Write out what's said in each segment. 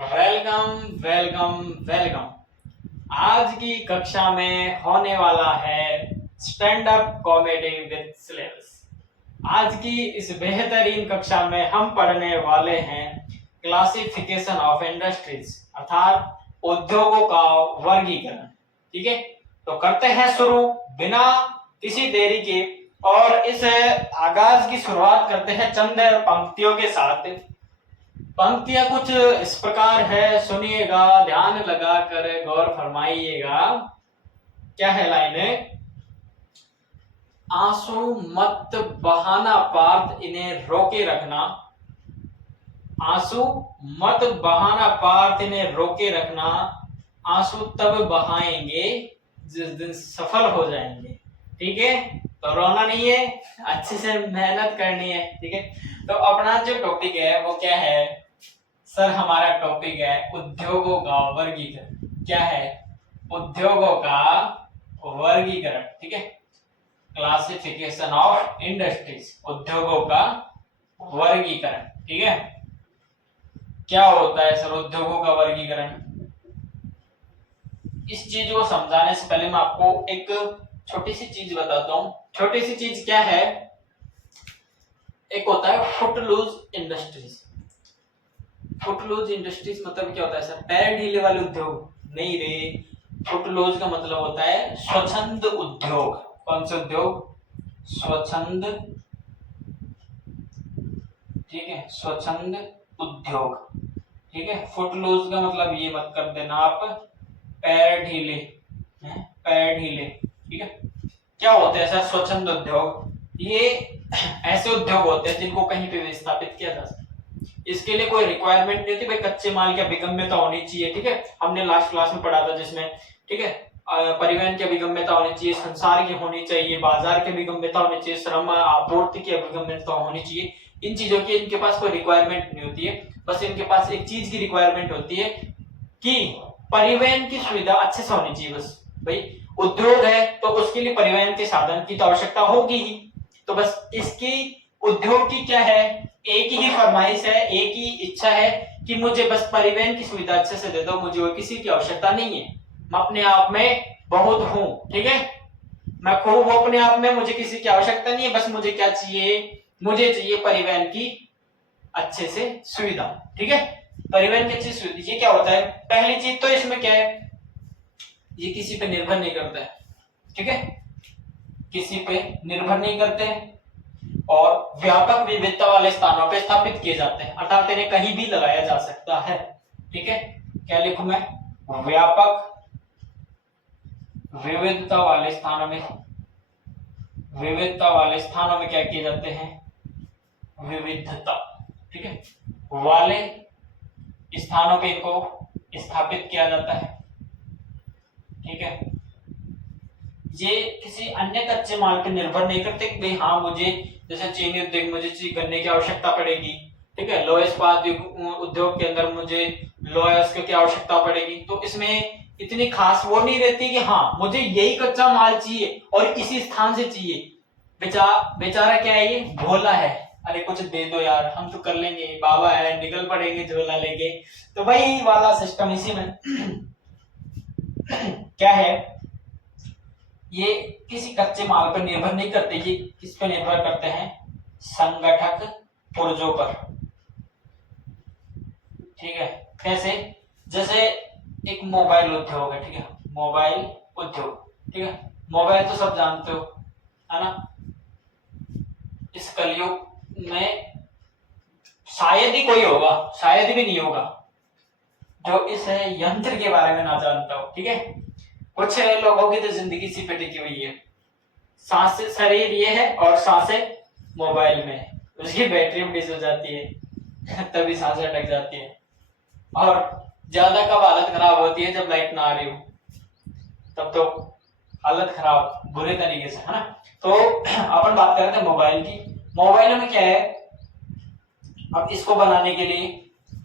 Welcome welcome welcome. आज की कक्षा में होने वाला है stand up comedy with syllabus. आज की इस बेहतरीन कक्षा में हम पढ़ने वाले हैं क्लासिफिकेशन ऑफ इंडस्ट्रीज अर्थात उद्योगों का वर्गीकरण। ठीक है, तो करते हैं शुरू बिना किसी देरी के। और इस आगाज की शुरुआत करते हैं चंद पंक्तियों के साथ। पंक्तियां कुछ इस प्रकार है, सुनिएगा, ध्यान लगाकर गौर फरमाइएगा। क्या है लाइनें? आंसू मत बहाना पार्थ, इन्हें रोके रखना। आंसू मत बहाना पार्थ, इन्हें रोके रखना। आंसू तब बहाएंगे जिस दिन सफल हो जाएंगे। ठीक है, तो रोना नहीं है, अच्छे से मेहनत करनी है। ठीक है, तो अपना जो टॉपिक है वो क्या है सर? हमारा टॉपिक है उद्योगों का वर्गीकरण। क्या है? उद्योगों का वर्गीकरण। ठीक है, क्लासिफिकेशन ऑफ इंडस्ट्रीज, उद्योगों का वर्गीकरण। ठीक है, क्या होता है सर उद्योगों का वर्गीकरण? इस चीज को समझाने से पहले मैं आपको एक छोटी सी चीज बताता हूं। छोटी सी चीज क्या है? एक होता है फुटलूज इंडस्ट्रीज। फुटलूज इंडस्ट्रीज मतलब क्या होता है सर? पैर ढीले वाले उद्योग नहीं रे। फुटलूज का मतलब होता है स्वच्छंद उद्योग। कौन से उद्योग? स्वच्छंद। ठीक है, स्वच्छंद उद्योग। ठीक है, फुटलूज का मतलब ये मत कर देना आप, पैर ढीले। पैर ढीले। ठीक है, क्या होते हैं सर स्वच्छंद उद्योग? ये ऐसे उद्योग होते हैं जिनको कहीं पे भी स्थापित किया जा सकता है। इसके लिए कोई रिक्वायरमेंट नहीं होती भाई कच्चे माल की अभिगम्यता होनी चाहिए। ठीक है, हमने लास्ट क्लास में पढ़ा था जिसमें, ठीक है, परिवहन की अभिगम्यता होनी चाहिए, संसार की होनी चाहिए, बाजार की अभिगम्यता होनी चाहिए, श्रम आपूर्ति की अभिगम्यता होनी चाहिए। इन चीजों की इनके पास कोई रिक्वायरमेंट नहीं होती है। बस इनके पास एक चीज की रिक्वायरमेंट होती है कि परिवहन की सुविधा अच्छे से होनी चाहिए। बस भाई उद्योग है तो उसके लिए परिवहन के साधन की तो आवश्यकता होगी ही। तो बस इसकी उद्योग की क्या है, एक ही फरमाइश है, एक ही इच्छा है कि मुझे बस परिवहन की सुविधा अच्छे से दे दो, मुझे और किसी की आवश्यकता नहीं है। मैं अपने आप में बहुत हूं। ठीक है, मैं खूब हूं अपने आप में, मुझे किसी की आवश्यकता नहीं है। बस मुझे क्या चाहिए? मुझे चाहिए परिवहन की अच्छे से सुविधा। ठीक है, परिवहन की अच्छी सुविधा। ये क्या होता है? पहली चीज तो इसमें क्या है, ये किसी पे निर्भर नहीं करता है। ठीक है, किसी पे निर्भर नहीं करते और व्यापक विविधता वाले स्थानों पे स्थापित किए जाते हैं, अर्थात इन्हें कहीं भी लगाया जा सकता है। ठीक है, क्या लिखूं मैं? व्यापक विविधता वाले स्थानों में, विविधता वाले स्थानों में क्या किए जाते हैं? विविधता। ठीक है, वाले स्थानों पे इनको स्थापित किया जाता है। ठीक है, ये किसी अन्य कच्चे माल पे निर्भर नहीं करते कि भाई हाँ मुझे जैसे चीनी उद्योग मुझे गन्ने की आवश्यकता पड़ेगी। ठीक है, लोह इस्पात उद्योग के अंदर मुझे लोहा की आवश्यकता पड़ेगी। तो इसमें इतनी खास वो नहीं रहती कि हाँ मुझे यही कच्चा माल चाहिए और इसी स्थान से चाहिए। बेचारा क्या है, ये भोला है, अरे कुछ दे दो यार, हम तो कर लेंगे, बाबा है, निकल पड़ेंगे झोला लेके। तो वही वाला सिस्टम इसी में क्या है, ये किसी कच्चे माल पर निर्भर नहीं करते। ये किस पे निर्भर करते हैं? संगठक पुर्जों पर। ठीक है, कैसे? जैसे एक मोबाइल उद्योग है। ठीक है, मोबाइल उद्योग। ठीक है, मोबाइल तो सब जानते हो है ना। इस कलयुग में शायद ही कोई होगा, शायद भी नहीं होगा जो इस यंत्र के बारे में ना जानता हो। ठीक है, कुछ लोगों की तो जिंदगी इसी पे टिकी हुई है। सांस शरीर ये है और सांसें मोबाइल में, उसकी बैटरी डिस हो जाती है तभी सांसें अटक जाती है। और ज्यादा कब हालत खराब होती है? जब लाइट ना आ रही हो, तब तो हालत खराब बुरे तरीके से, है ना। तो अपन बात कर रहे थे मोबाइल की। मोबाइल में क्या है, अब इसको बनाने के लिए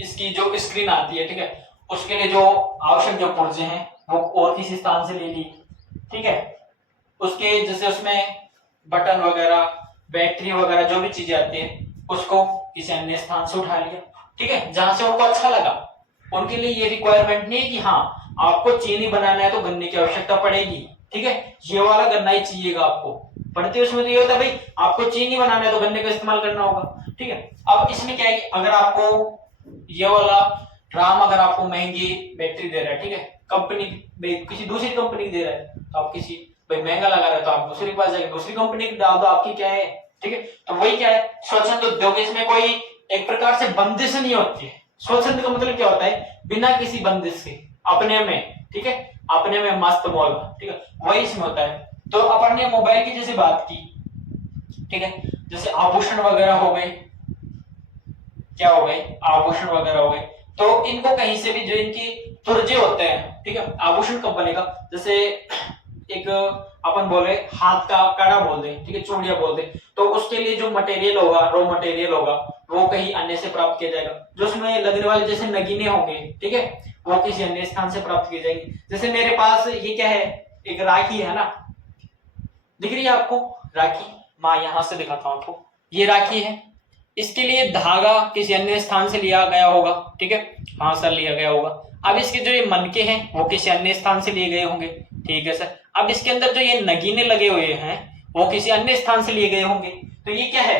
इसकी जो स्क्रीन आती है, ठीक है, उसके लिए जो आवश्यक जो पुर्जे हैं वो और किसी स्थान से ले ली। ठीक है, उसके जैसे उसमें बटन वगैरह, बैटरी वगैरह जो भी चीजें आती है उसको किसी अन्य स्थान से उठा लिया। ठीक है, जहां से उनको अच्छा लगा। उनके लिए ये रिक्वायरमेंट नहीं है कि हाँ आपको चीनी बनाना है तो गन्ने की आवश्यकता पड़ेगी, ठीक है, ये वाला गन्ना ही चाहिएगा आपको। पढ़ते उसमें तो ये होता है भाई आपको चीनी बनाना है तो गन्ने का इस्तेमाल करना होगा, ठीक है। अब इसमें क्या है कि अगर आपको ये वाला राम अगर आपको महंगी बैटरी दे रहा है, ठीक है, कंपनी किसी दूसरी कंपनी दे रहा है, तो आप किसी भाई महंगा लगा रहा है तो आप दूसरी के पास जाके दूसरी कंपनी की डाल दो, आपकी क्या है, ठीक है। तो वही क्या है स्वच्छंद उद्योग, इसमें कोई एक प्रकार से बंदिश नहीं होती है। स्वच्छंद का मतलब क्या होता है बिना किसी बंदिश के, अपने में, ठीक है, अपने में मस्त मौल, ठीक है, वही इसमें होता है। तो अपन ने मोबाइल की जैसे बात की, ठीक है, जैसे आभूषण वगैरह हो गए, क्या हो गए आभूषण वगैरह हो गए, तो इनको कहीं से भी जो इनकी पुर्जे होते हैं, ठीक है, आभूषण कब बनेगा, जैसे एक अपन बोले हाथ का कड़ा बोल दे, ठीक है, चूड़िया बोल दे, तो उसके लिए जो मटेरियल होगा, रॉ मटेरियल होगा, वो कहीं अन्य से प्राप्त किया जाएगा। जो उसमें लगने वाले जैसे नगीने होंगे, ठीक है, वो किसी अन्य स्थान से प्राप्त किए जाएंगे। जैसे मेरे पास ये क्या है, एक राखी है ना, दिख रही है आपको राखी, मैं यहां से दिखाता हूं आपको, ये राखी है, इसके लिए धागा किसी अन्य स्थान से लिया गया होगा, ठीक है, हाँ सर लिया गया होगा। अब इसके जो ये मनके हैं वो किसी अन्य स्थान से लिए गए होंगे, ठीक है सर। अब इसके अंदर जो ये नगीने लगे हुए हैं वो किसी अन्य स्थान से लिए गए होंगे। तो ये क्या है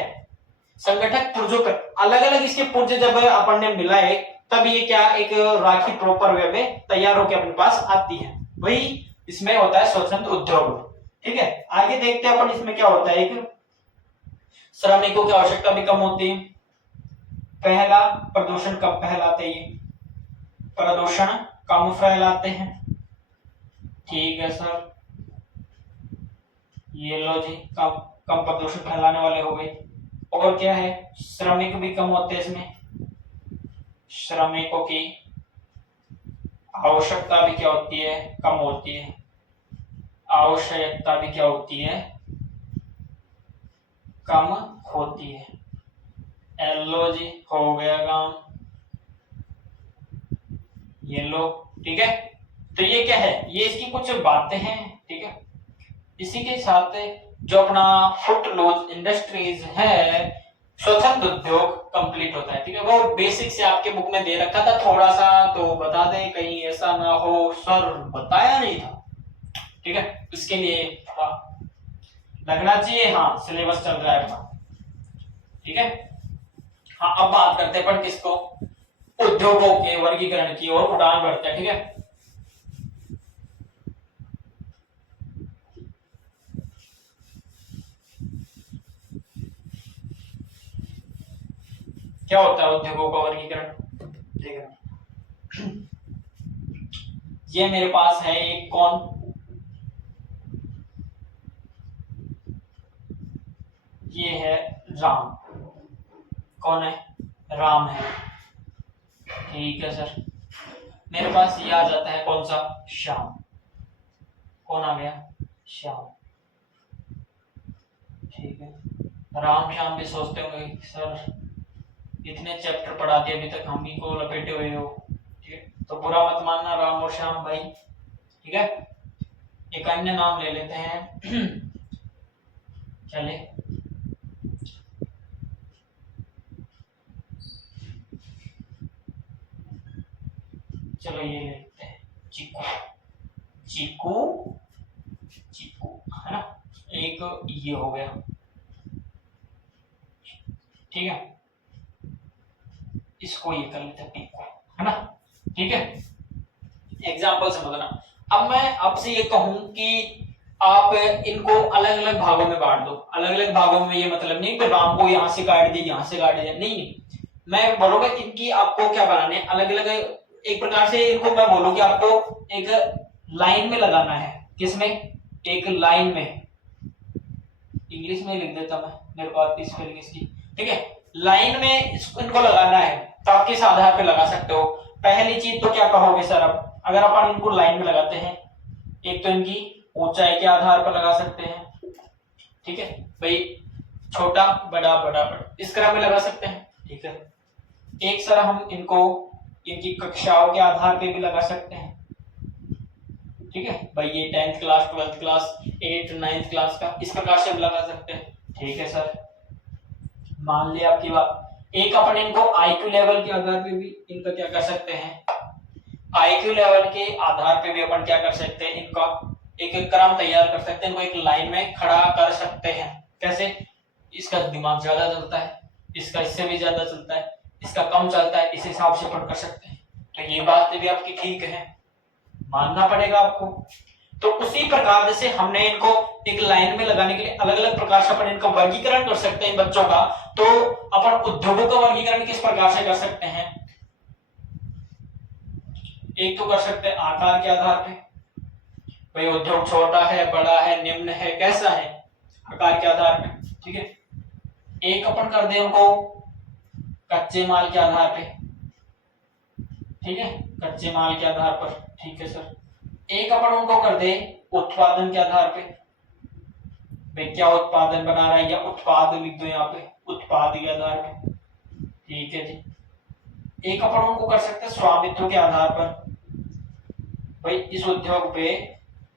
संगठक पुर्जों पर अलग अलग इसके पुर्जे जब अपन ने मिलाए तब ये क्या एक राखी प्रॉपर वे में तैयार होकर अपने पास आती है, वही इसमें होता है स्वच्छंद उद्योग, ठीक है। आगे देखते हैं अपन इसमें क्या होता है, एक श्रमिकों की आवश्यकता भी कम होती है। पहला प्रदूषण कम फैलाते हैं, प्रदूषण कम फैलाते हैं, ठीक है सर, ये लो जी कम कम प्रदूषण फैलाने वाले हो गए। और क्या है श्रमिक भी कम होते हैं इसमें, श्रमिकों की आवश्यकता भी क्या होती है कम होती है, आवश्यकता भी क्या होती है कम होती है। एलो जी हो गया काम, ये लो, ठीक है। तो ये क्या है ये इसकी कुछ बातें हैं, ठीक है। इसी के साथ जो अपना फुटलूज इंडस्ट्रीज है स्वच्छंद उद्योग कंप्लीट होता है, ठीक है। वो बेसिक से आपके बुक में दे रखा था थोड़ा सा, तो बता दें कहीं ऐसा ना हो सर बताया नहीं था, ठीक है, इसके लिए लगना चाहिए, हाँ सिलेबस चल रहा है अपना, ठीक है। हाँ अब बात करते हैं अपन किसको, उद्योगों के वर्गीकरण की और उड़ान भरते हैं, ठीक है। क्या होता है उद्योगों का वर्गीकरण, ठीक है। ये मेरे पास है एक कौन, ये है राम, कौन है राम है, ठीक है सर। मेरे पास ये आ जाता है कौन सा श्याम, कौन आ गया श्याम, ठीक है। राम श्याम भी सोचते होंगे सर इतने चैप्टर पढ़ा दिए अभी तक हम ही को लपेटे हुए हो, ठीक है, तो बुरा मत मानना राम और श्याम भाई, ठीक है। एक अन्य नाम ले लेते हैं चले, चलो ये ले लेते हैं चीकू, चीकू चीकू है ना, एक ये हो गया, ठीक है, इसको ये कर लेते हैं पीकू, है ना, ठीक है। एग्जाम्पल समझना। अब मैं आपसे ये कहूं कि आप इनको अलग अलग भागों में बांट दो, अलग अलग भागों में ये मतलब नहीं कि राम को यहाँ से काट दिया यहाँ से काट दिया, नहीं नहीं, मैं बोलूंगा इनकी आपको क्या बनाने अलग अलग, एक प्रकार से इनको मैं बोलूँ कि आपको एक लाइन में लगाना है, किसमें एक लाइन में, इंग्लिश में लिख देता मैं मेरे को आती स्पेलिंग इसकी, ठीक है, लाइन में इनको लगाना है, तो आप किस आधार पे लगा सकते हो। पहली चीज तो क्या कहोगे सर, अब अगर अपन इनको लाइन में लगाते हैं, एक तो इनकी ऊंचाई के आधार पर लगा सकते हैं, ठीक है भाई, छोटा बड़ा बड़ा बड़ा इस क्रम में लगा सकते हैं, ठीक है। एक सर हम इनको इनकी कक्षाओं के आधार पे भी लगा सकते हैं, ठीक है भाई, ये 10th class 12th class 8th 9th class का इस प्रकार से लगा सकते हैं, ठीक है सर। मान लिया आपकी बात। एक अपन इनको IQ लेवल के आधार पे भी इनका क्या कर सकते हैं आईक्यू लेवल के आधार पे भी अपन क्या कर सकते हैं, इनका एक एक क्रम तैयार कर सकते हैं, इनको एक लाइन में खड़ा कर सकते हैं। कैसे? इसका दिमाग ज्यादा चलता है, इसका इससे भी ज्यादा चलता है, इसका कम चलता है, इस हिसाब से अपन कर सकते हैं। तो ये बात भी आपकी ठीक है, मानना पड़ेगा आपको। तो उसी प्रकार जैसे हमने इनको एक लाइन में लगाने के लिए अलग अलग प्रकार से अपन इनका वर्गीकरण कर सकते हैं इन बच्चों का, तो अपन उद्योगों का वर्गीकरण किस प्रकार से कर सकते हैं? एक तो कर सकते हैं आकार के आधार पे, भाई उद्योग छोटा है, बड़ा है, निम्न है, कैसा है, आकार के आधार पे। ठीक है। एक अपन कर दे उनको कच्चे माल के आधार पे। ठीक है, कच्चे माल के आधार पर। ठीक है सर। एक अपन उनको कर दे उत्पादन के आधार पे, भाई क्या उत्पादन बना रहा है, या उत्पाद लिख दो यहाँ पे, उत्पाद के आधार पे। ठीक है जी। एक अपन उनको कर सकते हैं स्वामित्व के आधार पर, भाई इस उद्योग पे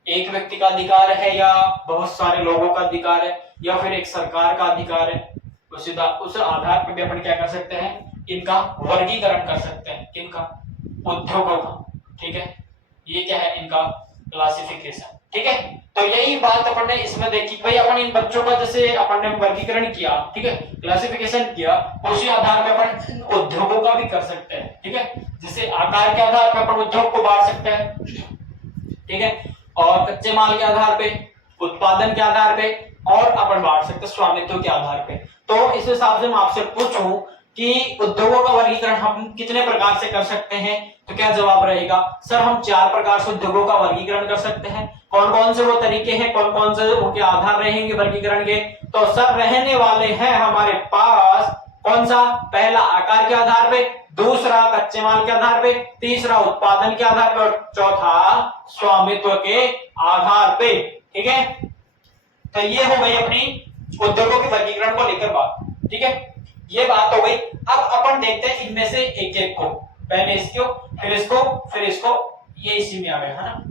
एक व्यक्ति का अधिकार है या बहुत सारे लोगों का अधिकार है या फिर एक सरकार का अधिकार है, उस आधार पर भी अपन क्या कर सकते हैं, इनका वर्गीकरण कर सकते हैं। किनका? उद्योगों का। ठीक है, ये क्या है, इनका क्लासिफिकेशन। ठीक है, तो यही बात अपन ने इसमें देखी, भाई अपन इन बच्चों का जैसे अपन ने वर्गीकरण किया, ठीक है, क्लासिफिकेशन किया, उसी आधार पर अपन उद्योगों का भी कर सकते हैं। ठीक है, जैसे आकार के आधार पर अपन उद्योग को बांट सकते हैं। ठीक है, और कच्चे माल के आधार पे, उत्पादन के आधार पे, और अपन बांट सकते हैं स्वामित्व के आधार पे। तो इस हिसाब से मैं आपसे पूछूं कि उद्योगों का वर्गीकरण हम कितने प्रकार से कर सकते हैं, तो क्या जवाब रहेगा? सर हम 4 प्रकार से उद्योगों का वर्गीकरण कर सकते हैं। कौन कौन से वो तरीके हैं, कौन कौन से उनके आधार रहेंगे वर्गीकरण के? तो सर रहने वाले हैं हमारे पास कौन सा? पहला आकार के आधार पे, दूसरा कच्चे माल के आधार पे, तीसरा उत्पादन के आधार पे, और चौथा स्वामित्व के आधार पे। ठीक है, तो ये हो गई अपनी उद्योगों के वर्गीकरण को लेकर बात। ठीक है, ये बात हो गई। अब अपन देखते हैं इनमें से एक एक को, पहले इसको, फिर इसको, फिर इसको, ये इसी में आ गया है ना,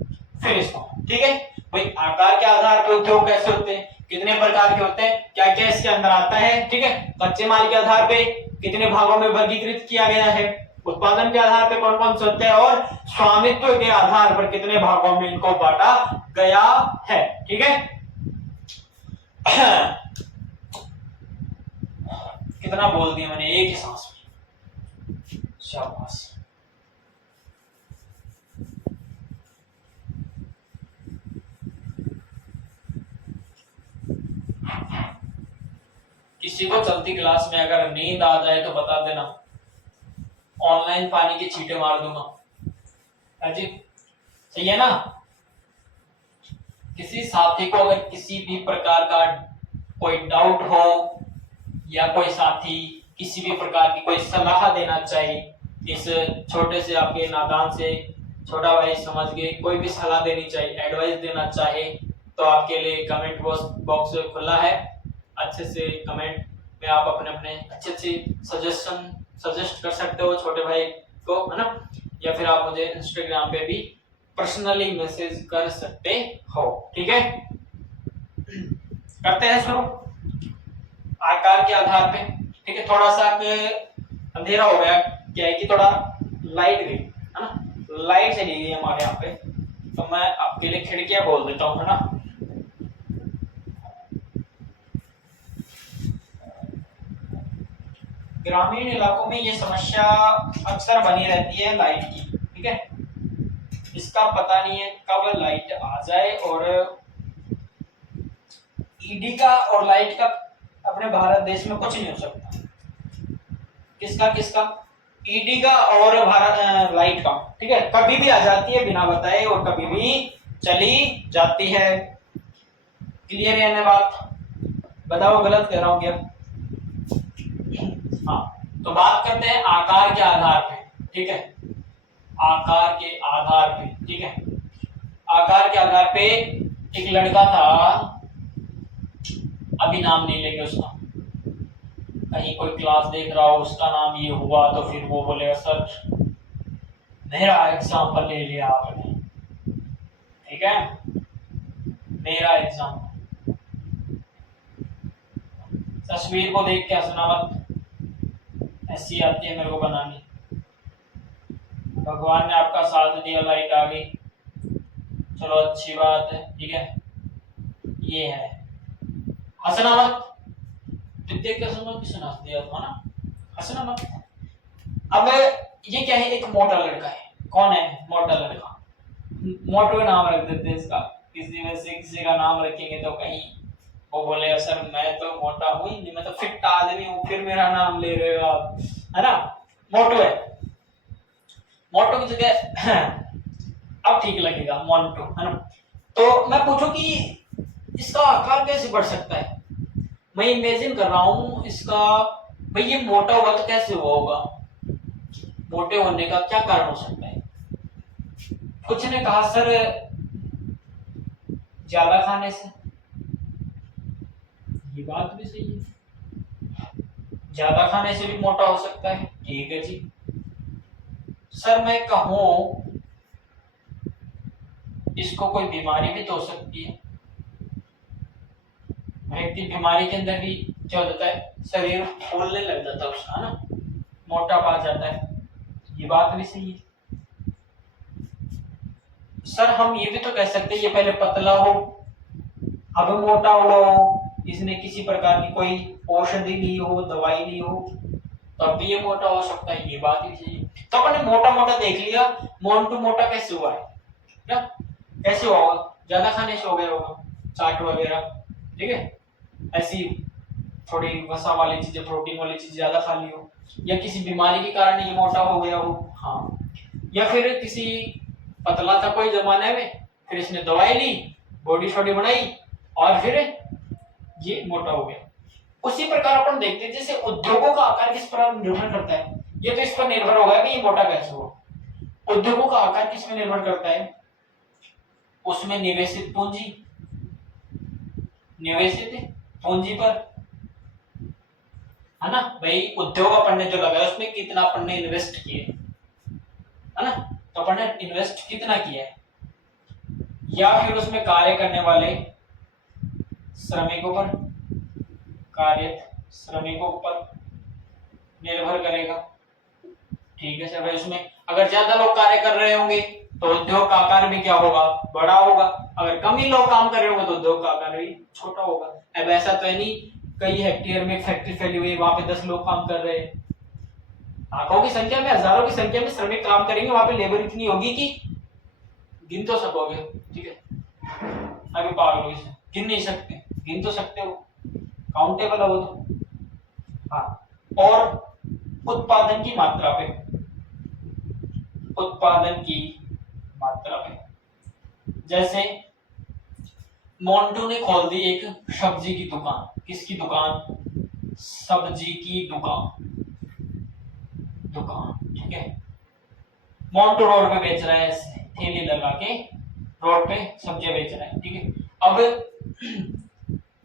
फिर इसको। ठीक है भाई, आकार के आधार पर उद्योग कैसे होते हैं, कितने प्रकार के होते हैं, क्या क्या इसके अंदर आता है। ठीक है, कच्चे माल के आधार पे कितने भागों में वर्गीकृत किया गया है, उत्पादन के आधार पे कौन कौन से होते हैं, और स्वामित्व के आधार पर कितने भागों में इनको बांटा गया है। ठीक है कितना बोल दिया मैंने एक ही सांस में, शाबाश। किसी को चलती क्लास में अगर नींद आ जाए तो बता देना, ऑनलाइन पानी के छींटे मार दूंगा। जी सही है ना? किसी साथी को अगर किसी भी प्रकार का कोई डाउट हो, या कोई साथी किसी भी प्रकार की कोई सलाह देना चाहे, इस छोटे से आपके नादान से छोटा भाई समझ के कोई भी सलाह देनी चाहिए, एडवाइस देना चाहे, तो आपके लिए कमेंट बॉक्स खुला है। अच्छे से कमेंट में आप अपने अपने अच्छे सजेस्ट कर सकते हो छोटे भाई को, है ना? या फिर आप मुझे इंस्टाग्राम पे भी पर्सनली मैसेज कर सकते हो। ठीक है, करते हैं शुरू आकार के आधार पे। ठीक है, थोड़ा सा अंधेरा हो गया, क्या है कि थोड़ा लाइट गई है ना, लाइट चली गई हमारे यहाँ पे, तो मैं आपके लिए खिड़कियां खोल देता हूँ, है ना। ग्रामीण इलाकों में ये समस्या अक्सर बनी रहती है लाइट की। ठीक है, इसका पता नहीं है कब लाइट आ जाए, और ईडी का और लाइट का अपने भारत देश में कुछ नहीं हो सकता। किसका ईडी का और भारत लाइट का। ठीक है, कभी भी आ जाती है बिना बताए और कभी भी चली जाती है। क्लियर है ना बात? बताओ गलत कह रहा हूं क्या? हाँ, तो बात करते हैं आकार के आधार पे। ठीक है, आकार के आधार पे। ठीक है, आकार के आधार पे एक लड़का था, अभी नाम नहीं लेंगे उसका, कहीं कोई क्लास देख रहा हो उसका नाम ये हुआ तो फिर वो बोलेगा सर मेरा एग्जाम्पल ले लिया आपने। ठीक है, मेरा एग्जाम्पल, तस्वीर को देख के हंसना मत, ऐसी आती है मेरे को बनानी। भगवान ने आपका साथ दिया, लाइट आ गई, चलो अच्छी बात है, ठीक है। ये है, हंसना मत, देख के सुनो किसने हंस दिया था ना, हंसना मत। अब ये क्या है, एक मोटा लड़का है। कौन है? मोटा लड़का। मोटू नाम रख देते हैं इसका, किसी में से किसी का नाम रखेंगे तो कहीं वो बोलेगा सर मैं तो मोटा हूँ ही नहीं, मैं तो फिट आदमी हूँ, फिर मेरा नाम ले रहे हो आप, है ना। मोटू है, मोटू की जगह अब ठीक लगेगा मोंटू, है ना। तो मैं पूछूं कि इसका आकार कैसे बढ़ सकता है? मैं इमेजिन कर रहा हूं इसका, भाई ये मोटा हुआ तो कैसे हुआ होगा, मोटे होने का क्या कारण हो सकता है? कुछ ने कहा सर ज्यादा खाने से, ये बात भी सही है, ज्यादा खाने से भी मोटा हो सकता है, ठीक है जी। सर मैं कहूं इसको कोई बीमारी भी तो हो सकती है, व्यक्ति बीमारी के अंदर भी क्या हो जाता है, शरीर फूलने लग जाता है उसका, है ना, मोटापा आ जाता है, ये बात भी सही है। सर हम ये भी तो कह सकते हैं ये पहले पतला हो अब मोटा हुआ हो, इसने किसी प्रकार की कोई औषधि ली हो, दवाई ली हो, तब भी ये मोटा हो सकता है, ये बात भी सही है। तो अपन ने मोटा मोटा देख लिया, मोंटू मोटा कैसे हुआ है, क्या कैसे हुआ होगा? ज्यादा खाने से हो गया होगा, चाट वगैरह, ठीक है, ऐसी थोड़ी वसा वाली चीजें, प्रोटीन वाली चीजें ज्यादा खा ली हो, या किसी बीमारी के कारण ये मोटा हो गया हो, हाँ, या फिर किसी पतला था कोई जमाने में, फिर इसने दवाई ली, बॉडी शॉडी बनाई और फिर ये मोटा हो गया। उसी प्रकार अपन देखते हैं जैसे उद्योगों का आकार किस पर निर्भर करता है, ये तो इस पर निर्भर होगा कि ये मोटा कैसे हुआ। उद्योगों का आकार किस पर निर्भर करता है? उसमें निवेशित पूंजी, निवेशित पूंजी पर, है ना भाई। उद्योग अपन ने जो लगाया उसमें कितना अपन ने इन्वेस्ट किए, है ना, तो अपन ने इन्वेस्ट कितना किया है, या फिर उसमें कार्य करने वाले श्रमिकों पर, कार्यरत श्रमिकों पर निर्भर करेगा, ठीक है सर भाई। उसमें अगर ज्यादा लोग कार्य कर रहे होंगे तो उद्योग का आकार भी क्या होगा, बड़ा होगा। अगर कम ही लोग काम कर रहे होंगे तो उद्योग का आकार भी छोटा होगा। अब ऐसा तो है नहीं कई हेक्टेयर में फैक्ट्री फैली हुई है, वहां पे 10 लोग काम कर रहे हैं, लाखों की संख्या में, हजारों की संख्या में श्रमिक काम करेंगे, वहां पे लेबर इतनी होगी कि गिन तो सकोगे, ठीक है, अभी पागल गिन नहीं सकते, गिन तो सकते हो, काउंटेबल है वो तो, हाँ। और उत्पादन की मात्रा पे, उत्पादन की मात्रा पे, जैसे मोंटू ने खोल दी एक सब्जी की दुकान, किसकी दुकान, सब्जी की दुकान, दुकान, ठीक है। मोंटू रोड पे बेच रहा है, थैली लगा के रोड पे सब्जियां बेच रहा है, ठीक है। अब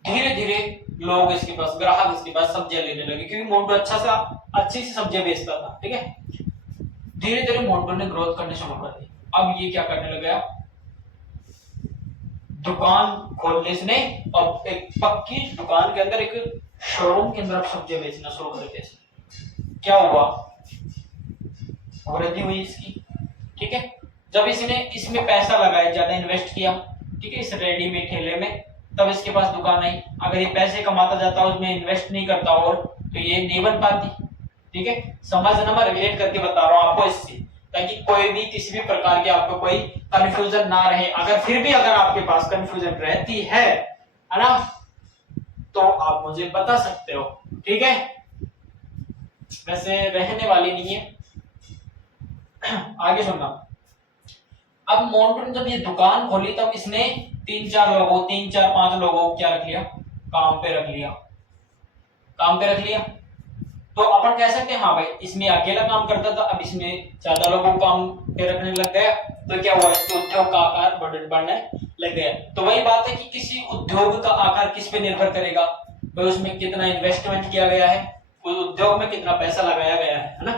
धीरे धीरे लोग इसके पास, ग्राहक इसके पास सब्जियां लेने लगे, क्योंकि मोंटू अच्छी सी सब्जियां बेचता था, ठीक है। धीरे धीरे मोंटू ने ग्रोथ करनी शुरू कर दी। अब ये क्या करने लगा, दुकान खोल ली इसने, और एक पक्की दुकान के अंदर, एक शोरूम के अंदर सब्जियां बेचना शुरू कर दिया। क्या हुआ, वृद्धि हुई इसकी, ठीक है। जब इसने इसमें पैसा लगाया, ज्यादा इन्वेस्ट किया, ठीक है, इस रेडीमेड ठेले में, तब इसके पास दुकान आई। अगर ये पैसे कमाता जाता उसमें इन्वेस्ट नहीं करता और तो ये नहीं बन पाती, ठीक है। समझना, मैं रिलेट करके बता रहा हूं आपको इससे, ताकि कोई भी किसी भी प्रकार के आपको कोई कंफ्यूजन ना रहे। अगर फिर भी अगर आपके पास कंफ्यूजन रहती है ना, तो आप मुझे बता सकते हो, ठीक है। वैसे रहने वाली नहीं है। आगे सुनना। अब मोंटू ने जब ये दुकान खोली तब इसने 3-4-5 लोगों को क्या रख लिया, काम पे रख लिया, काम पे रख लिया। तो अपन कह सकते हैं हाँ भाई इसमें अकेला काम करता था, अब इसमें ज्यादा लोगों को काम पे रखने लग गया, तो क्या हुआ, इसके उद्योग का आकार बढ़ने लग गया। तो वही बात है कि किसी उद्योग का आकार किस पे निर्भर करेगा, भाई उसमें कितना इन्वेस्टमेंट किया गया है, उस उद्योग में कितना पैसा लगाया गया है ना।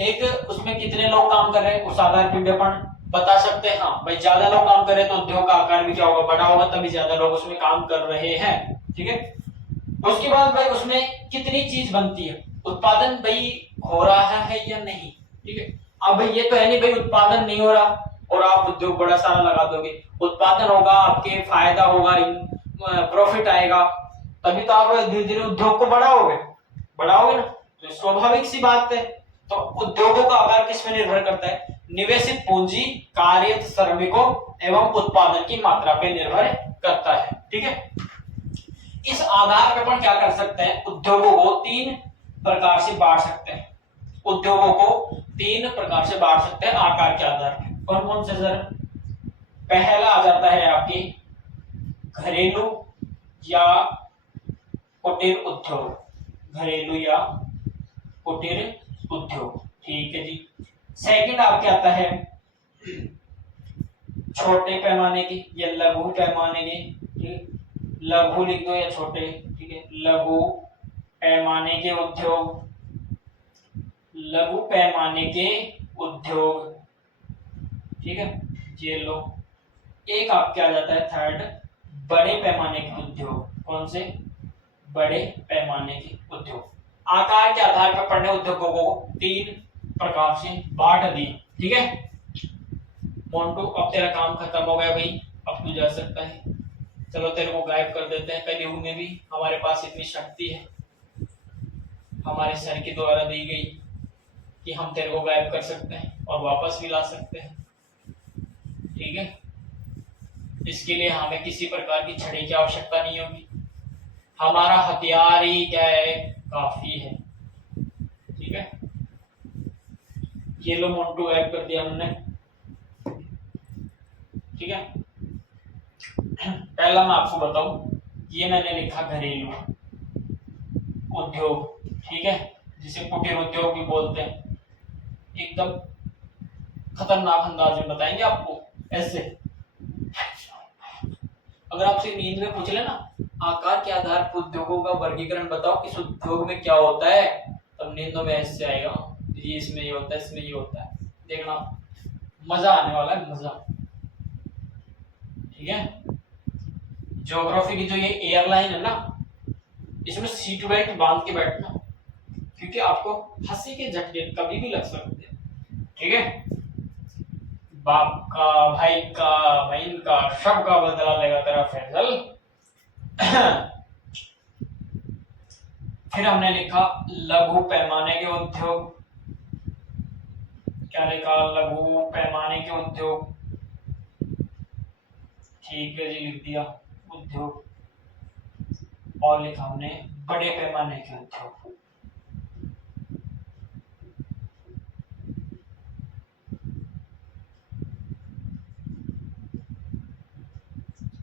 एक उसमें कितने लोग काम कर रहे हैं, उस आधार पर भी अपन बता सकते हैं हाँ भाई ज्यादा लोग काम कर रहे हैं तो उद्योग का आकार भी क्या होगा, बड़ा होगा, तभी ज्यादा लोग उसमें काम कर रहे हैं, ठीक है। उसके बाद भाई उसमें कितनी चीज बनती है, उत्पादन भाई हो रहा है या नहीं, ठीक है। अब ये तो है नहीं भाई उत्पादन नहीं हो रहा और आप उद्योग बड़ा सारा लगा दोगे, उत्पादन होगा, आपके फायदा होगा, प्रॉफिट आएगा, तभी तो आप धीरे धीरे उद्योग को बढ़ाओगे ना, तो स्वाभाविक सी बात है। तो उद्योगों का आकार किस पे निर्भर करता है? निवेशित पूंजी, कार्यरत श्रमिकों एवं उत्पादन की मात्रा पे निर्भर करता है। ठीक है, इस आधार पर अपन क्या कर सकते हैं, उद्योगों को तीन प्रकार से बांट सकते हैं, उद्योगों को तीन प्रकार से बांट सकते हैं आकार के आधार पर। कौन कौन से सर? पहला आ जाता है आपकी घरेलू या कुटीर उद्योग, घरेलू या कुटीर उद्योग। ठीक है जी। सेकंड आपके आता है छोटे पैमाने की या लघु पैमाने की, ठीक, लघु लिख दो या छोटे, ठीक है, लघु पैमाने के उद्योग, लघु पैमाने के उद्योग, ठीक है, ये लो। एक आपके आ जाता है थर्ड बड़े पैमाने के उद्योग। कौन से? बड़े पैमाने के उद्योग। आकार के आधार पर पढ़ने उद्योगों को तीन प्रकार से बांट दी। ठीक है मोन्टू, अब तेरा काम खत्म हो गया भाई, अब तू जा सकता है। चलो तेरे को गायब कर देते हैं। कलयुग में भी हमारे पास इतनी शक्ति है, हमारे सर के द्वारा दी गई, कि हम तेरे को गायब कर सकते हैं और वापस भी ला सकते हैं। ठीक है, इसके लिए हमें किसी प्रकार की छड़ी की आवश्यकता नहीं होगी, हमारा हथियार ही क्या है, काफी है। ठीक है, ये लो मोन्टू, गायब कर दिया हमने। ठीक है, पहला मैं आपको बताऊं, ये मैंने लिखा घरेलू उद्योग, ठीक है, जिसे कुटीर उद्योग भी बोलते हैं। एकदम खतरनाक अंदाज में बताएंगे आपको ऐसे। अगर आपसे नींद में पूछ लेना आकार के आधार पर उद्योगों का वर्गीकरण बताओ, किस उद्योग में क्या होता है, तब नींदों में ऐसे आएगा, ये इसमें ये होता है, इसमें ये होता है। देखना मजा आने वाला है, मजा। ठीक है, ज्योग्राफी की जो ये एयरलाइन है ना, इसमें सीट बेल्ट बांध के बैठना, क्योंकि आपको हंसी के झटके कभी भी लग सकते हैं। ठीक है, बाप का, भाई का, बहन का, सब का बदला लेगा तेरा फैजल। फिर हमने लिखा लघु पैमाने के उद्योग। क्या लिखा? लघु पैमाने के उद्योग। ठीक है जी, लिख दिया उद्योग। और लिखा हमने बड़े पैमाने के उद्योग।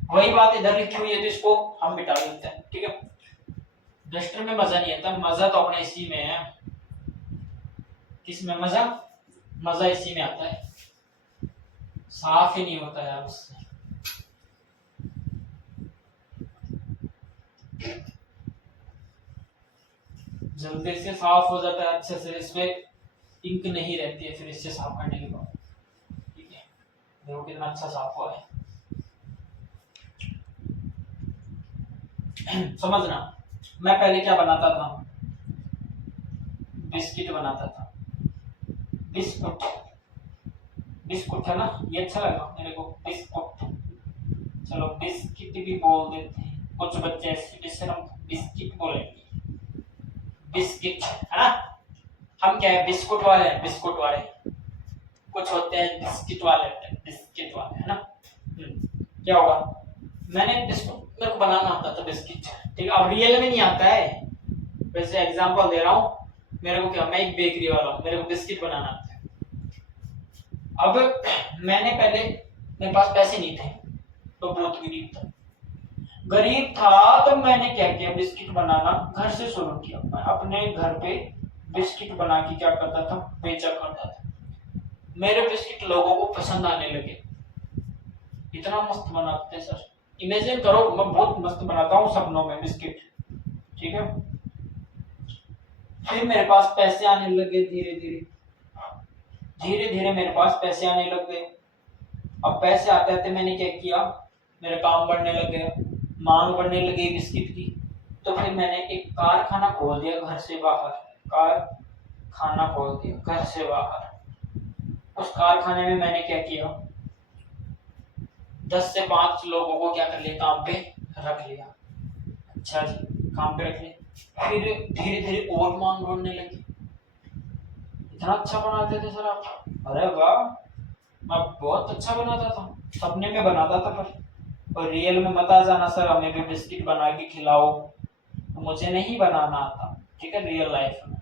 वही बात इधर लिखी हुई है, तो इसको हम मिटा देते हैं। ठीक है, डस्टर में मजा नहीं आता, मजा तो अपने इसी में है। किस में मजा? मजा इसी में आता है, साफ ही नहीं होता यार उससे। जल्दी से साफ हो जाता है अच्छे से, इसमें इंक नहीं रहती है फिर इससे साफ करने के बाद। ठीक है, देखो कितना अच्छा साफ हुआ है। समझना, मैं पहले क्या बनाता था, बिस्किट बनाता था, बिस्कुट, बिस्कुट है ना, ये अच्छा लगा मेरे को, बिस्कुट। चलो बिस्किट भी बोल देते हैं, कुछ बच्चे ऐसे हम बिस्किट बोलेंगे, बिस्किट है ना। हम क्या है, बिस्कुट वाले हैं, बिस्कुट वाले। कुछ होते हैं बिस्किट वाले, बिस्किट वाले, है ना। क्या हुआ, मैंने बिस्कुट, मेरे को बनाना आता था बिस्किट। ठीक है, अब रियल में नहीं आता है, वैसे एग्जांपल दे रहा हूँ। मेरे को क्या, मैं एक बेकरी वाला हूँ, मेरे को बिस्किट बनाना आता है। अब मैंने पहले, मेरे पास पैसे नहीं थे, तो बहुत गरीब था, तो मैंने क्या किया, बिस्किट बनाना घर से शुरू किया। मैं अपने घर पे बिस्किट बना के क्या करता था, बेचा करता था। मेरे बिस्किट लोगों को पसंद आने लगे, इतना मस्त बनाते हैं सर, इमेजिन करो, मैं बहुत मस्त बनाता हूँ सपनों में बिस्किट। ठीक है, फिर मेरे पास पैसे आने लगे, धीरे धीरे धीरे धीरे मेरे पास पैसे आने लग गए। अब पैसे आते आते मैंने क्या किया, मेरा काम बढ़ने लग गया, मांग बढ़ने लगी बिस्किट की। तो फिर मैंने एक कारखाना खोल दिया घर से बाहर, कारखाना खोल दिया घर से बाहर। उस कारखाने में मैंने क्या किया, 10 से 5 लोगों को क्या कर लिया, काम पे रख लिया। अच्छा जी, काम पे रख लिया, फिर धीरे धीरे और मांग बढ़ने लगी। इतना अच्छा बनाते थे सर आप, अरे वाह, मैं बहुत अच्छा बनाता था, सपने में बनाता था, पर रियल में मत आ जाना सर, हमें भी बिस्किट बना के खिलाओ, मुझे नहीं बनाना आता, ठीक है। रियल लाइफ में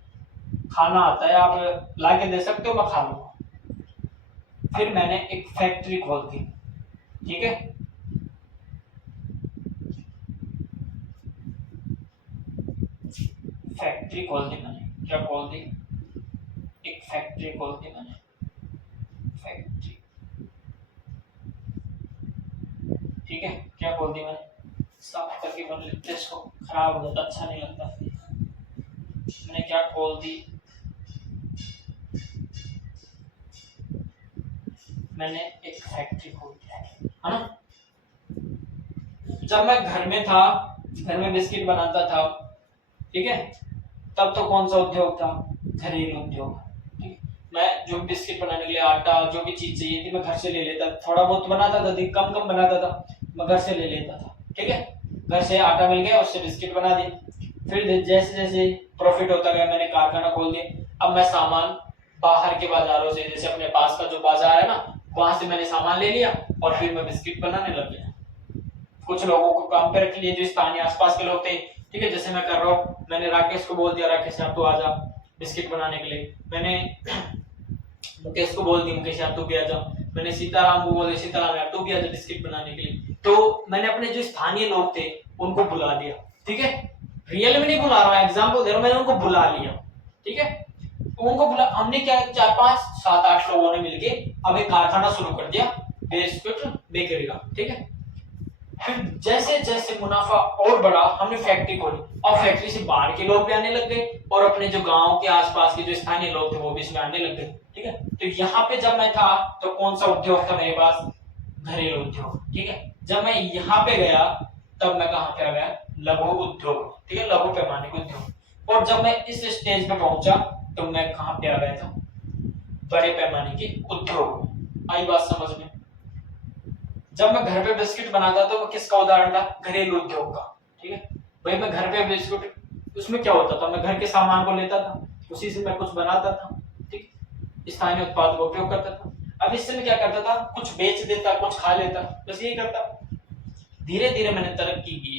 खाना आता है, आप ला के दे सकते हो, मैं खा लूंगा। फिर मैंने एक फैक्ट्री खोल दी, ठीक है। फैक्ट्री खोल दी मैंने, क्या खोल दी, एक फैक्ट्री खोल दी मैंने, फैक्ट्री, ठीक है। क्या खोल दी मैंने, साफ करके बन लेते, इसको खराब हो जाता, अच्छा नहीं लगता। मैंने क्या खोल दी, मैंने एक फैक्ट्री खोल दिया, है ना। जब मैं घर में था, घर में बिस्किट बनाता था, ठीक है, तब तो कौन सा उद्योग था, घरेलू उद्योग, ठीक है। मैं जो बिस्किट बनाने के लिए आटा, जो भी चीज चाहिए थी, मैं घर से ले लेता, थोड़ा बहुत बनाता था, कम कम बनाता था, मैं घर से ले लेता था, ठीक है। घर से आटा मिल गया, उससे बिस्किट बना दिए। फिर जैसे जैसे प्रॉफिट होता गया, मैंने कारखाना खोल दिया। अब मैं सामान बाहर के बाजारों से, जैसे अपने पास का जो बाजार है ना, वहां से मैंने सामान ले लिया और फिर मैं बिस्किट बनाने लग गया। कुछ लोगों को काम पे रख लिए, जो स्थानीय आसपास के लोग थे, ठीक है। जैसे मैं कर रहा हूँ, मैंने राकेश को बोल दिया, राकेश आप तो आ जा बिस्किट बनाने के लिए। मैंने मुकेश को बोल दिया, मुकेश आप तू भी आ जा। मैंने सीताराम को बोल दिया, सीताराम यार तू भी आ जा बिस्किट बनाने के लिए। तो मैंने अपने जो स्थानीय लोग थे उनको बुला लिया, ठीक है। रियल में नहीं बुला रहा, एग्जाम्पल दे रहा हूँ, मैंने उनको बुला लिया, ठीक है। उनको बुला, हमने क्या 4 5 7 8 लोगों ने मिलके अब एक कारखाना शुरू कर दिया, बिस्कुट बेकरी का, ठीक है। फिर जैसे जैसे मुनाफा और बढ़ा, हमने फैक्ट्री खोली, और फैक्ट्री से बाहर के लोग भी आने लग गए, और अपने जो गांव के आसपास के जो स्थानीय लोग थे वो भी इसमें आने लग गए, ठीक है। तो यहाँ पे जब मैं था तो कौन सा उद्योग था मेरे पास, घरेलू उद्योग, ठीक है। जब मैं यहाँ पे गया तब मैं कहाँ पे आ गया, लघु उद्योग, ठीक है, लघु पैमाने के उद्योग। और जब मैं इस स्टेज पे पहुंचा तो मैं कहाँ पे आ गया था, बड़े पैमाने के उद्योग। आई बात समझ में। जब मैं घर पे बिस्किट बनाता तो वो किसका उदाहरण था, घरेलू उद्योग का, ठीक है। भाई मैं घर पे बिस्कुट, उसमें क्या होता था, मैं घर के सामान को लेता था, उसी से मैं कुछ बनाता था, ठीक, स्थानीय उत्पाद का उपयोग करता था। अब इससे मैं क्या करता था, कुछ बेच देता, कुछ खा लेता, बस यही करता। धीरे धीरे मैंने तरक्की की,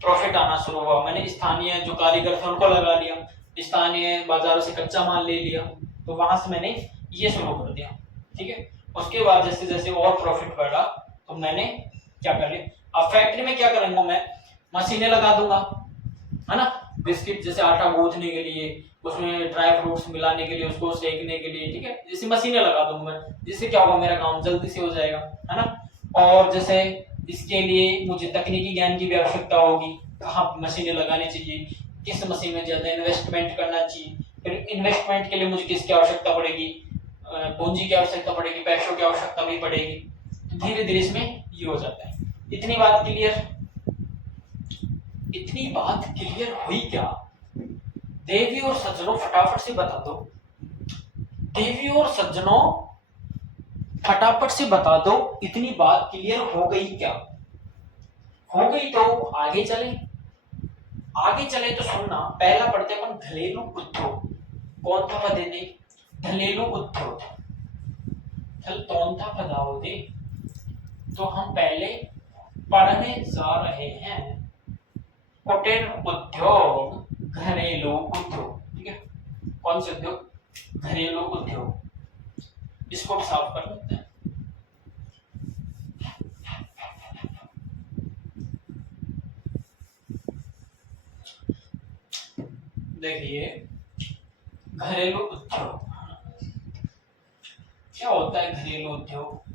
प्रॉफिट आना शुरू हुआ, मैंने स्थानीय जो कारीगर थे उनको लगा लिया, स्थानीय बाजारों से कच्चा माल ले लिया, तो वहां से मैंने ये शुरू कर दिया, ठीक है। उसके बाद जैसे जैसे और प्रॉफिट बढ़ा तो मैंने क्या कर लिया, अब फैक्ट्री में क्या करूंगा, मैं मशीनें लगा दूंगा, है ना। बिस्किट जैसे आटा गूंथने के लिए, उसमें ड्राई फ्रूट्स मिलाने के लिए, उसको सेकने के लिए, ठीक है, जैसे मशीनें लगा दूंगा मैं, जिससे क्या होगा, मेरा काम जल्दी से हो जाएगा, है ना। और जैसे इसके लिए मुझे तकनीकी ज्ञान की भी आवश्यकता होगी, कहाँ मशीनें लगानी चाहिए, किस मशीन में ज्यादा इन्वेस्टमेंट करना चाहिए, फिर इन्वेस्टमेंट के लिए मुझे किसकी आवश्यकता पड़ेगी, पूंजी की आवश्यकता पड़ेगी, पैसों की आवश्यकता भी पड़ेगी। तो धीरे धीरे इसमें ये हो जाता है। इतनी बात क्लियर, इतनी बात क्लियर हुई क्या, देवी और सज्जनों फटाफट से बता दो, देवी और सज्जनों फटाफट से बता दो, इतनी बात क्लियर हो गई क्या, हो गई तो आगे चले, आगे चले तो सुनना। पहला पढ़ते अपन घरेलू उद्योग, कौन था पदे दे, घरेलू उद्योग, चल कौन था पदाओ दे। तो हम पहले पढ़ने जा रहे हैं कुटीर उद्योग, घरेलू उद्योग, ठीक है। कौन से उद्योग, घरेलू उद्योग, इसको साफ कर लेते हैं। देखिए घरेलू उद्योग क्या होता है, घरेलू उद्योग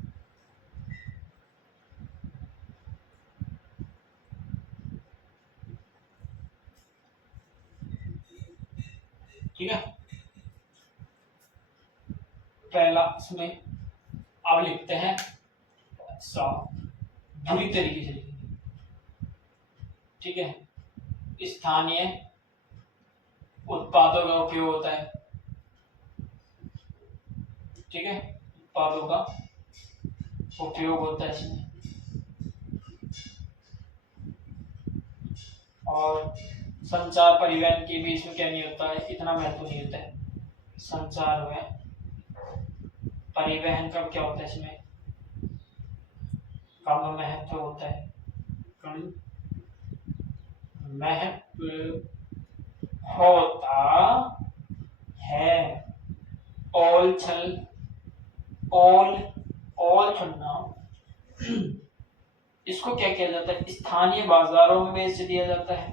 ठीक है। पहला इसमें अब लिखते हैं साफ, बुरी तरीके से लिखेंगे, ठीक है। स्थानीय उत्पादों का उपयोग होता है, ठीक है। उत्पादों का उपयोग होता है इसमें। और संचार परिवहन के भी इसमें क्या नहीं होता है, इतना महत्व नहीं होता है। संचार में परिवहन का क्या होता है, इसमें कम महत्व होता है, कम महत्व होता है। ओल छल ओल छलना इसको क्या किया जाता है, स्थानीय बाजारों में बेच दिया जाता है।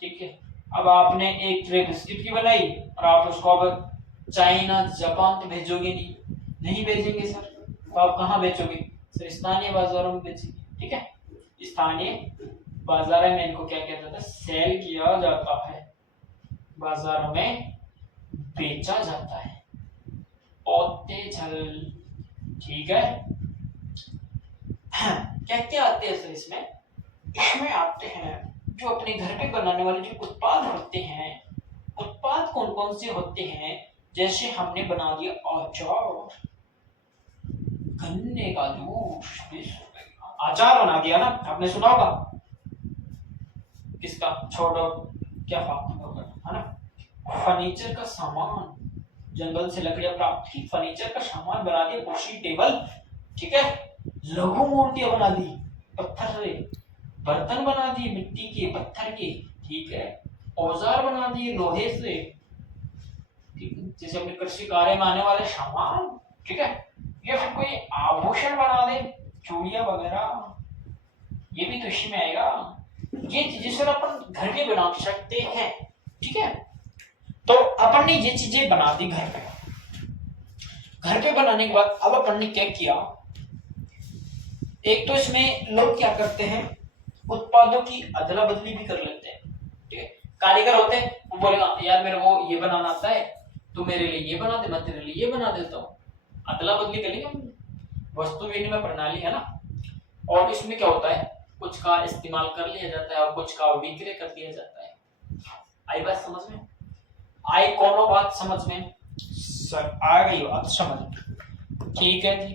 ठीक है, अब आपने एक ट्रे बिस्किट की बनाई और आप उसको अब चाइना जापान तो भेजोगे नहीं भेजेंगे सर, तो आप कहाँ बेचोगे सर, स्थानीय बाजारों में बेचेंगे। ठीक है, स्थानीय बाजार में इनको क्या किया जाता है, सेल किया जाता है, बाजारों में बेचा जाता है। ओते छल, ठीक है। क्या क्या आते हैं सर इसमें, इसमें आते हैं जो अपने घर पे बनाने वाले जो उत्पाद होते हैं। उत्पाद कौन कौन से होते हैं, जैसे हमने बना दिया अचार, गन्ने का जूस, अचार बना दिया ना, आपने सुना होगा किसका, छोड़ो क्या फालतू होगा, है ना। फर्नीचर का सामान, जंगल से लकड़ियां प्राप्त की, फर्नीचर का सामान बना दिया, कुर्सी टेबल, ठीक है। लघु मूर्तियां बना दी पत्थर से, बर्तन बना दिए मिट्टी के पत्थर के, ठीक है। औजार बना दिए लोहे से, ठीक है, जैसे अपने कृषि कार्य में आने वाले सामान, ठीक है। या फिर कोई आभूषण बना दे, चूड़ियां वगैरह, ये भी तो इसी में आएगा। ये चीजें सर अपन घर पे बना सकते हैं, ठीक है। तो अपन ने ये चीजें बना दी घर पे, घर पे बनाने के बाद अब अपन ने क्या किया, एक तो इसमें लोग क्या करते हैं, उत्पादों की अदला बदली भी कर लेते हैं, ठीक है। कारीगर होते हैं, वो बोलेगा यार मेरे को ये बनाना आता है, तू मेरे लिए ये बना दे, मैं तेरे लिए ये बना देता हूँ, अदला बदली करेंगे, वस्तु विनिमय प्रणाली है ना। और इसमें क्या होता है, कुछ का इस्तेमाल कर लिया जाता है और कुछ का विक्रय कर दिया जाता है। आई बात समझ में, आई कोनो बात समझ में सर, आ गई बात समझ, ठीक है जी।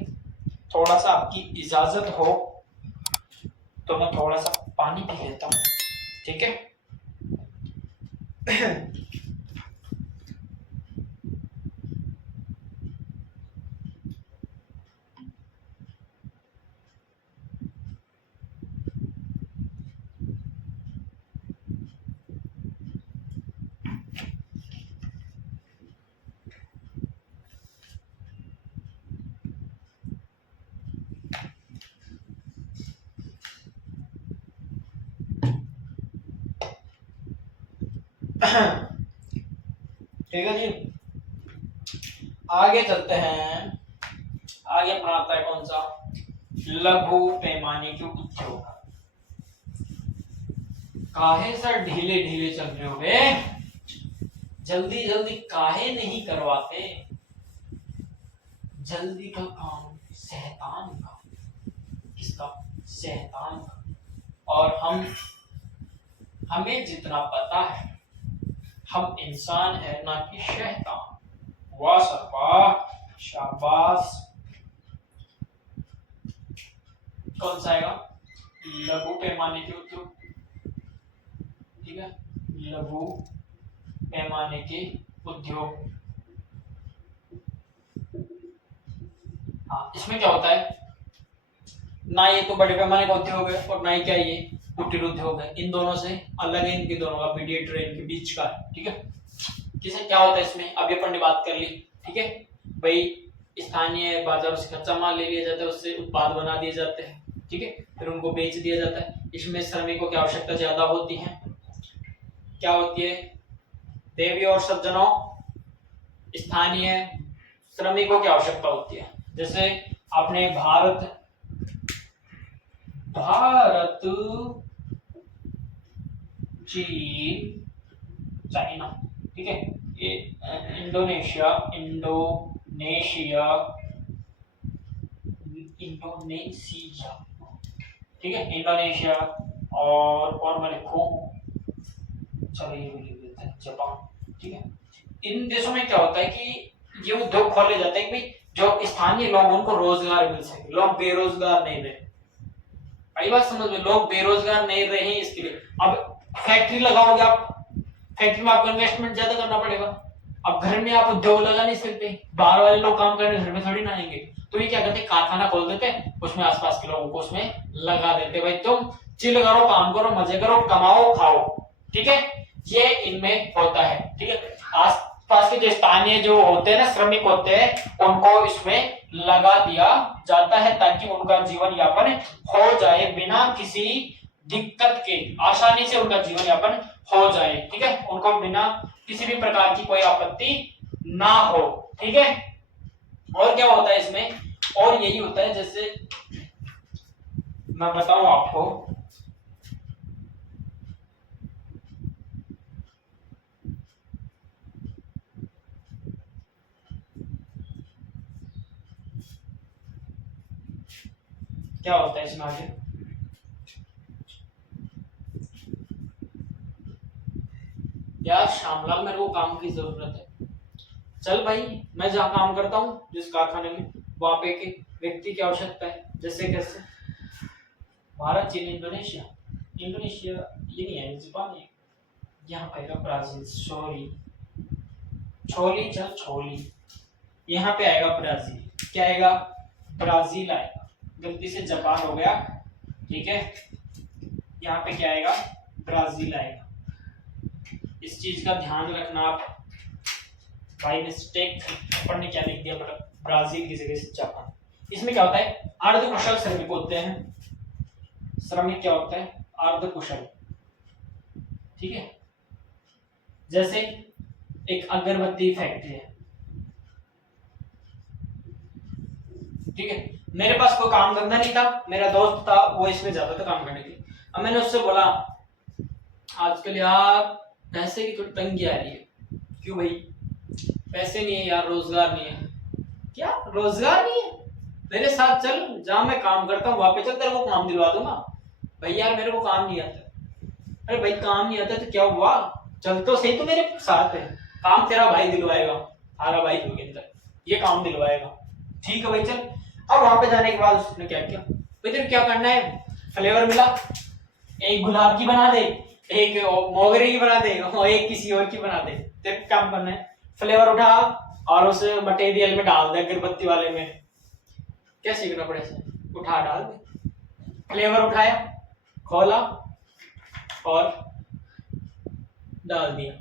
थोड़ा सा आपकी इजाजत हो तो मैं थोड़ा सा पानी पी लेता हूँ, ठीक है। ठीक है जी, आगे चलते हैं। आगे अपना आता है कौन सा, लघु पैमाने के उद्योग। काहे सर ढीले ढीले चल रहे हो बे, जल्दी जल्दी काहे नहीं करवाते, जल्दी का काम शैतान का, किसका, शैतान का। और हमें जितना पता है, हम इंसान है ना कि शैतान। वाह सर वाह, शाबाश। कौन सा आएगा, लघु पैमाने के उद्योग, ठीक है, लघु पैमाने के उद्योग। हाँ, इसमें क्या होता है, ना ये तो बड़े पैमाने का उद्योग है और ना ही क्या ये कुटीर उद्योग है, इन दोनों से अलग है, इनके दोनों का मीडिएटर इनके बीच का, ठीक है। किसे क्या होता है इसमें, अभी अपन ने बात कर ली, ठीक है भाई। स्थानीय बाजारों से कच्चा माल ले लिया जाता है, उससे उत्पाद बना दिए जाते हैं, ठीक है, फिर उनको बेच दिया जाता है। इसमें श्रमिकों की आवश्यकता ज्यादा होती है, क्या होती है देवी और सज्जनों, स्थानीय श्रमिकों की आवश्यकता होती है। जैसे अपने भारत चीन चाइना, ठीक है, ये इंडोनेशिया ठीक है, इंडोनेशिया और मैं लिखूं, चलो ये भी लिख देते हैं जापान, ठीक है। इन देशों में क्या होता है कि ये उद्योग खोले जाते हैं कि भाई जो स्थानीय लोग उनको रोजगार मिल सके, लोग बेरोजगार नहीं रहे। पहली बात समझ में, लोग बेरोजगार नहीं रहे इसके लिए। अब फैक्ट्री लगाओगे आप, फैक्ट्री में आपको इन्वेस्टमेंट ज्यादा करना पड़ेगा। अब घर में आप उद्योग लगा नहीं सकते, बाहर वाले लोग काम करने घर में थोड़ी ना आएंगे। तो ये क्या करते, कारखाना खोल देते, उसमें आसपास के लोगों को उसमें लगा देते, भाई तुम चिल करो, काम करो, मजे करो, कमाओ, खाओ। ठीक है, ये इनमें होता है। ठीक है, आसपास के जो स्थानीय जो होते हैं ना, श्रमिक होते हैं, उनको इसमें लगा दिया जाता है ताकि उनका जीवन यापन हो जाए बिना किसी दिक्कत के, आसानी से उनका जीवन यापन हो जाए। ठीक है, उनको बिना किसी भी प्रकार की कोई आपत्ति ना हो। ठीक है, और क्या होता है इसमें, और यही होता है, जैसे मैं बताऊं आपको, क्या होता है इसमें आगे। यार श्यामलाल, मेरे को काम की जरूरत है, चल भाई मैं जहाँ काम करता हूँ जिस कारखाने में, वहां पे एक व्यक्ति की आवश्यकता है। जैसे कैसे, भारत, चीन, इंडोनेशिया, इंडोनेशिया ये नहीं है, जापान है, यहाँ पाएगा ब्राजील, सॉरी छोली, चल छोली, यहाँ पे आएगा ब्राजील। क्या आएगा, ब्राजील आएगा, गलती से जापान हो गया। ठीक है, यहाँ पे क्या आएगा, ब्राजील आएगा। इस चीज का ध्यान रखना आप, बाई मिस्टेक अपन ने क्या लिख दिया, मतलब ब्राजील की जगह से जापान। इसमें क्या होता है, अर्धकुशल श्रमिक होते हैं। श्रमिक क्या होता है, अर्धकुशल। ठीक है, जैसे एक अगरबत्ती फैक्ट्री है, ठीक है, मेरे पास कोई काम धंधा नहीं था, मेरा दोस्त था, वो इसमें जाता था काम करने के लिए। अब मैंने उससे बोला, आजकल यार पैसे की थोड़ी तंगी आ रही है। क्यों भाई, पैसे नहीं है यार, रोजगार नहीं है। क्या रोजगार नहीं है, मेरे साथ चल, जहां मैं काम करता हूँ वहां पे चल, तेरे को काम दिलवा दूंगा। भाई यार मेरे को काम नहीं आता। अरे भाई काम नहीं आता तो क्या हुआ, चल तो सही, तो मेरे साथ है, काम तेरा भाई दिलवाएगा, तारा भाई जोगिंदर ये काम दिलवाएगा। ठीक है भाई चल। अब वहां पे जाने के बाद उसने क्या किया, भाई तेरे क्या करना है, फ्लेवर मिला, एक गुलाब की बना दे, एक मोगरे की बना दे, और एक किसी और की बना दे। तेरे को काम करना है, फ्लेवर उठा और उस मटेरियल में डाल दे, अगरबत्ती वाले में। क्या सीखना पड़े, उठा डाल दे, फ्लेवर उठाया, खोला और डाल दिया।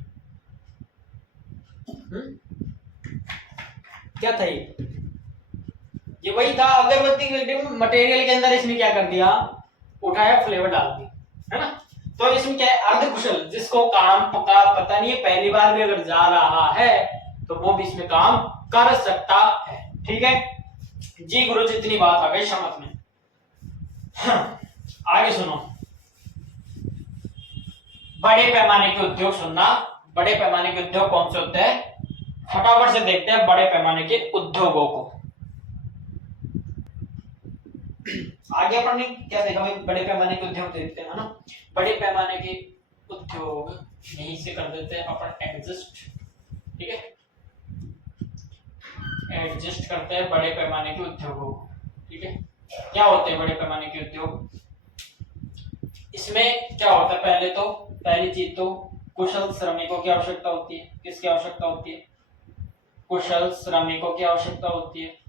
क्या था ये वही था, अगरबत्ती के मटेरियल के अंदर इसने क्या कर दिया, उठाया, फ्लेवर डाल दिया, है ना। तो इसमें क्या है, अर्धकुशल, जिसको काम का पता नहीं है, पहली बार भी अगर जा रहा है तो वो भी इसमें काम कर सकता है। ठीक है जी गुरु जी, इतनी बात आ गई समझ में। आगे सुनो, बड़े पैमाने के उद्योग सुनना। बड़े पैमाने के उद्योग कौन से होते हैं, फटाफट से देखते हैं बड़े पैमाने के उद्योगों को। आगे अपन ने क्या देखा भाई, बड़े पैमाने के उद्योग देखते हैं ना। बड़े पैमाने के उद्योग यहीं से कर देते हैं अपन एडजस्ट। ठीक है, एडजस्ट करते हैं बड़े पैमाने के उद्योगों को। ठीक है, क्या होते हैं बड़े पैमाने के उद्योग, इसमें क्या होता है, पहली चीज तो कुशल श्रमिकों की आवश्यकता होती है। किसकी आवश्यकता होती है, कुशल श्रमिकों की आवश्यकता होती है।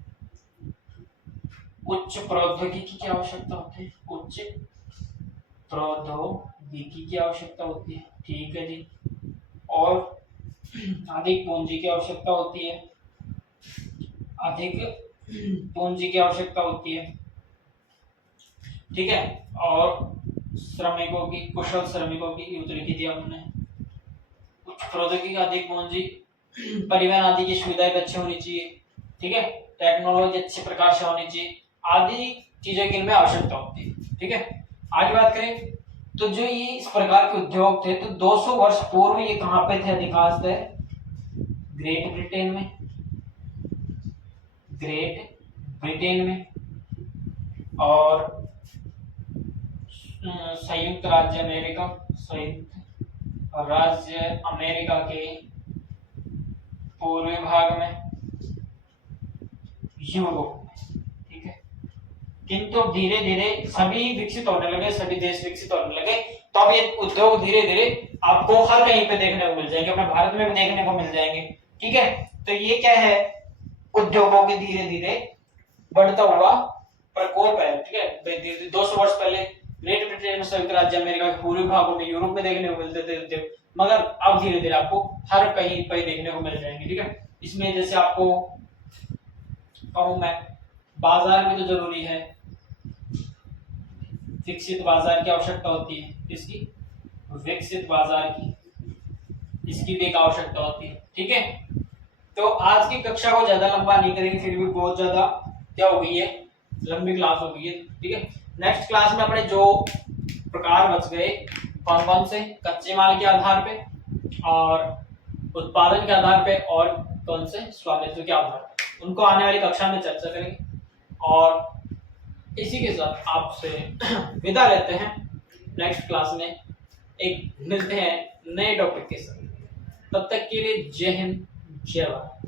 उच्च प्रौद्योगिकी की आवश्यकता होती है, उच्च प्रौद्योगिकी की आवश्यकता होती है। ठीक है जी, और अधिक पूंजी की आवश्यकता होती है, अधिक पूंजी की आवश्यकता होती है। ठीक है, और श्रमिकों की, कुशल श्रमिकों की लिखी दिया हमने, उच्च प्रौद्योगिकी, अधिक पूंजी, परिवहन आदि की सुविधाएं अच्छी होनी चाहिए। ठीक है, टेक्नोलॉजी अच्छी प्रकार से होनी चाहिए, आदि चीजों की इनमें आवश्यकता होती है। ठीक है, आगे बात करें तो जो ये इस प्रकार के उद्योग थे, तो 200 वर्ष पूर्व ये कहां पे थे, अधिकांशतः ग्रेट ब्रिटेन में, ग्रेट ब्रिटेन में, और संयुक्त राज्य अमेरिका, संयुक्त राज्य अमेरिका के पूर्वी भाग में, यूरोप में, ठीक है। किंतु अब धीरे धीरे सभी विकसित होने लगे, सभी देश विकसित होने लगे, तो अब ये उद्योग धीरे धीरे आपको हर कहीं पे देखने को मिल जाएंगे, अपने भारत में भी देखने को मिल जाएंगे, ठीक है। तो ये क्या है, उद्योगों के धीरे धीरे बढ़ता हुआ प्रकोप है, ठीक है। 200 वर्ष पहले ग्रेट ब्रिटेन, संयुक्त राज्य अमेरिका के पूर्वी भागों में, यूरोप में देखने को मिलते थे उद्योग, मगर अब धीरे धीरे आपको हर कहीं पर देखने को मिल जाएंगे, ठीक है। इसमें जैसे आपको कहूं मैं, बाजार भी तो जरूरी है, विकसित बाजार की आवश्यकता होती है, किसकी, विकसित बाजार की, इसकी भी एक आवश्यकता होती है, ठीक है। तो आज की कक्षा को ज्यादा लंबा नहीं करेंगे, फिर भी बहुत ज्यादा क्या हो गई है, लंबी क्लास हो गई है, ठीक है। नेक्स्ट क्लास में अपने जो प्रकार बच गए कौन कौन से, कच्चे माल के आधार पे और उत्पादन के आधार पे और कौन से स्वामित्व के आधार पे, उनको आने वाली कक्षा में चर्चा करेंगे। और इसी के साथ आपसे विदा लेते हैं, नेक्स्ट क्लास में एक मिलते हैं नए टॉपिक के साथ, तब तक के लिए जय हिंद जय भारत।